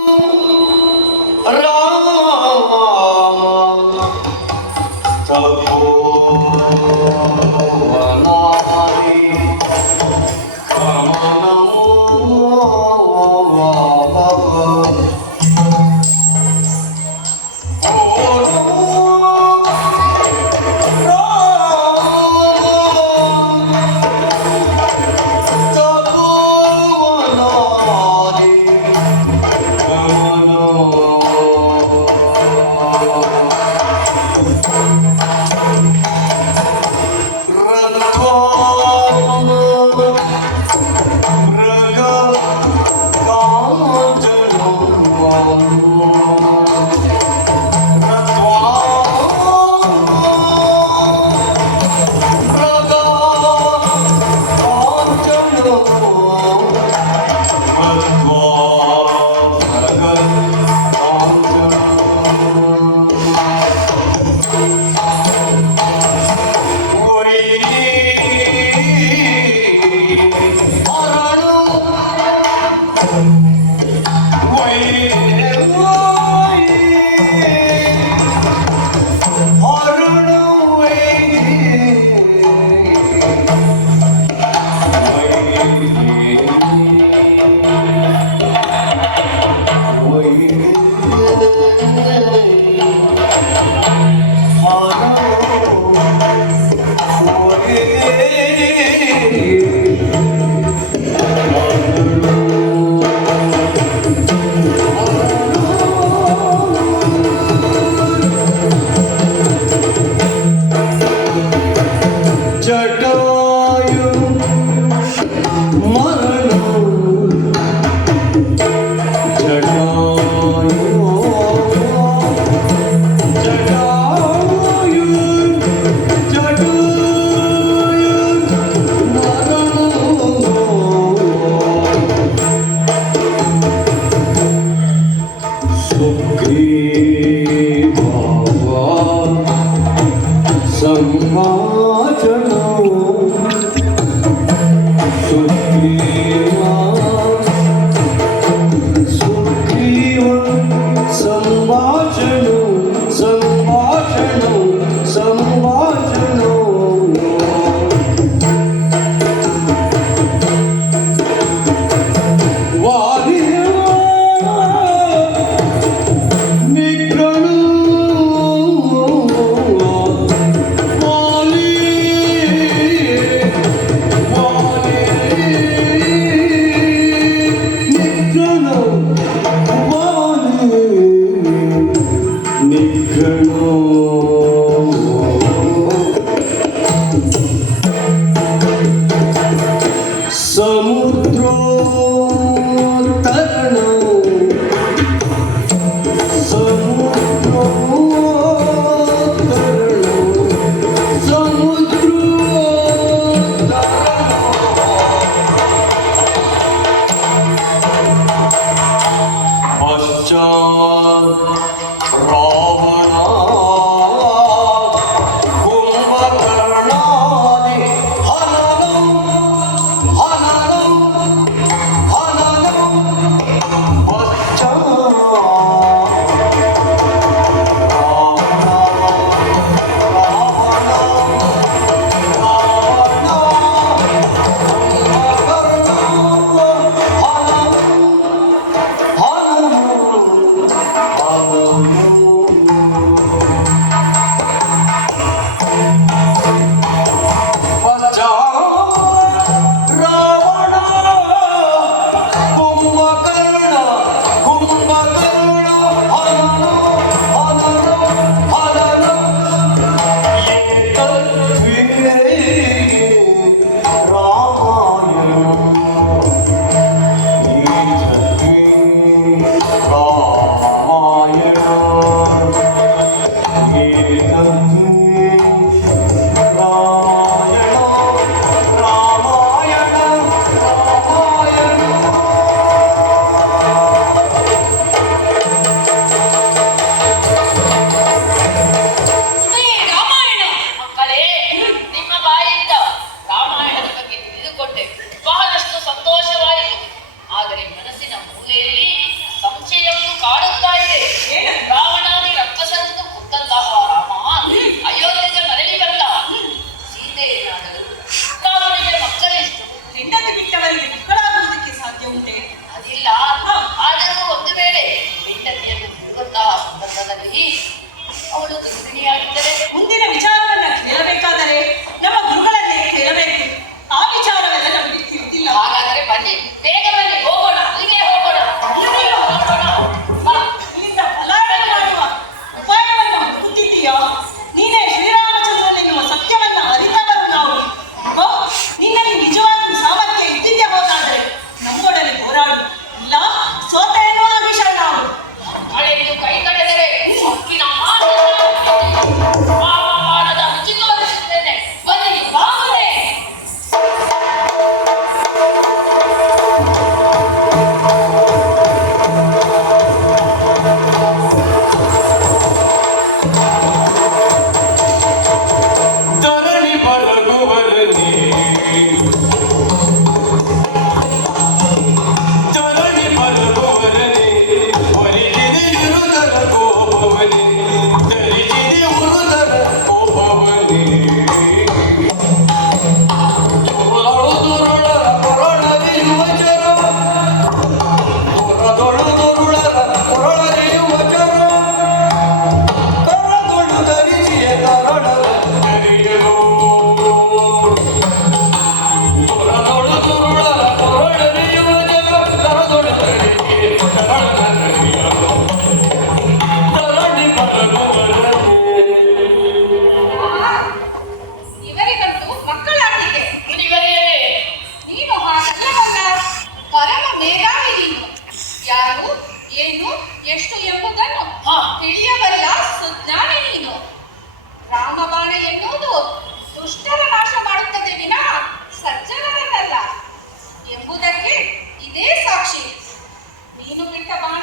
Oh, ಇದೆ. ರಾವಣಾದಿ ರಕ್ಕಸರನ್ನು ಕೊಟ್ಟಂತಹ ರಾಮ ಅಯೋಧ್ಯೆಗೆ ಮರಳಿ ಬಂದ. ಸೀತೆ ಏನಾದರೂ ರಾವಣಿಗೆ ಮಕ್ಕಳೆಷ್ಟು? ಹೆಂಡತಿ ಬಿಟ್ಟವರಿಗೆ ಮಕ್ಕಳಾಗುವುದಕ್ಕೆ ಸಾಧ್ಯ ಉಂಟೆ? ಅದಿಲ್ಲ. ಆದರೂ ಒಂದು ವೇಳೆ ಹೆಂಡತಿಯನ್ನು ಬಿಡುವಂತಹ ಸಂದರ್ಭದಲ್ಲಿ ಅವಳು ಗರ್ಭಿಣಿಯಾಗಿದ್ದರೆ ಮುಂದಿನ ವಿಚಾರವನ್ನ ಕೇಳಬೇಕಾದರೆ ನಮ್ಮ ಗುರುಗಳನ್ನೇ ಕೇಳಬೇಕು. ಆ ವಿಚಾರವೆಲ್ಲ ನಮಗೆ ತಿಳಿದಿಲ್ಲ. ಹಾಗಾದರೆ ಬನ್ನಿ, ಬೇಗ ಬನ್ನಿ, ಹೋಗೋಣ. ಅಲ್ಲಿಗೆ ಹೋಗೋಣ. ಇಲ್ಲಿಂದ ಪಲಾಯನ ಮಾಡುವ ಉಪಾಯವನ್ನು ಹುಡುಕುತ್ತಿದ್ದೀಯಾ? ನೀನೇ ಶ್ರೀರಾಮಚಂದ್ರನೆನ್ನುವ ಸತ್ಯವನ್ನ ಅರಿತವರು ನಾವು. ನಿನ್ನಲ್ಲಿ ನಿಜವಾದ ಸಾಮರ್ಥ್ಯ ಇದ್ದಿದ್ದೇ ಹೋದಾದರೆ ನಮ್ಮೊಡನೆ ಹೋರಾಡು. ಇಲ್ಲ ಸೋತ ಎನ್ನುವ ವಿಷಯ ನಾವು ಮಳೆಯು ಕೈ ಕಳೆದರೆ ಸೊಪ್ಪಿನ ಮಾನದ ರುಚಿ ತೋರಿಸುತ್ತೇನೆ. ಬನ್ನಿ, ಬಾಮನೆ. ಧರಣಿ ಬರಗುವರನೆ ಧರಣಿ ಬರಗುವರನೆ ಒಲಿಗಿದೆ ಇರುದರ ಕೋಪವನೆ ಧರಿಸಿದೆ ಉರುದರ ಕೋಪವನೆ ದುರುಳರು ದುರುಳರ ಕೊರಳರಿಯುವ ಜರ ದುರದೊಳು ದುರುಳರ ಕೊರಳರಿಯುವ ಜರ ಕರದೊಳು ಧರಿಸಿಯ ಕರಡರ ಕರಿಯಲು ದುರದೊಳು ದುರುಳರ ಕೊರಳರಿಯುವ ಜರ ಕರದೊಳು ಧರಿಸಿಯ ಕರಡರ ಕರಿಯಲು ಧರಣಿ ಬರಗುವರನೆ. ಇವರಿಗಂತೂ ಮಕ್ಕಳಾಟಿಕೆ. ಮುನಿವರಿಯರೇ, ನೀನು ಹಾಗಲ್ಲವಲ್ಲ, ಪರಮ ಮೇಧಾವಿ ನೀನು. ಯಾರು, ಏನು, ಎಷ್ಟು ಎಂಬುದನ್ನು ತಿಳಿಯಬಲ್ಲ ಸುಜ್ಞಾನಿ ನೀನು. ರಾಮಬಾಣ ಎನ್ನುವುದು ದುಷ್ಟರ ನಾಶ ಮಾಡುತ್ತದೆ ವಿನಃ ಸಜ್ಜನರನ್ನಲ್ಲ ಎಂಬುದಕ್ಕೆ ಇದೇ ಸಾಕ್ಷಿ. ನೀನು ಬಿಟ್ಟ ಬಾಣ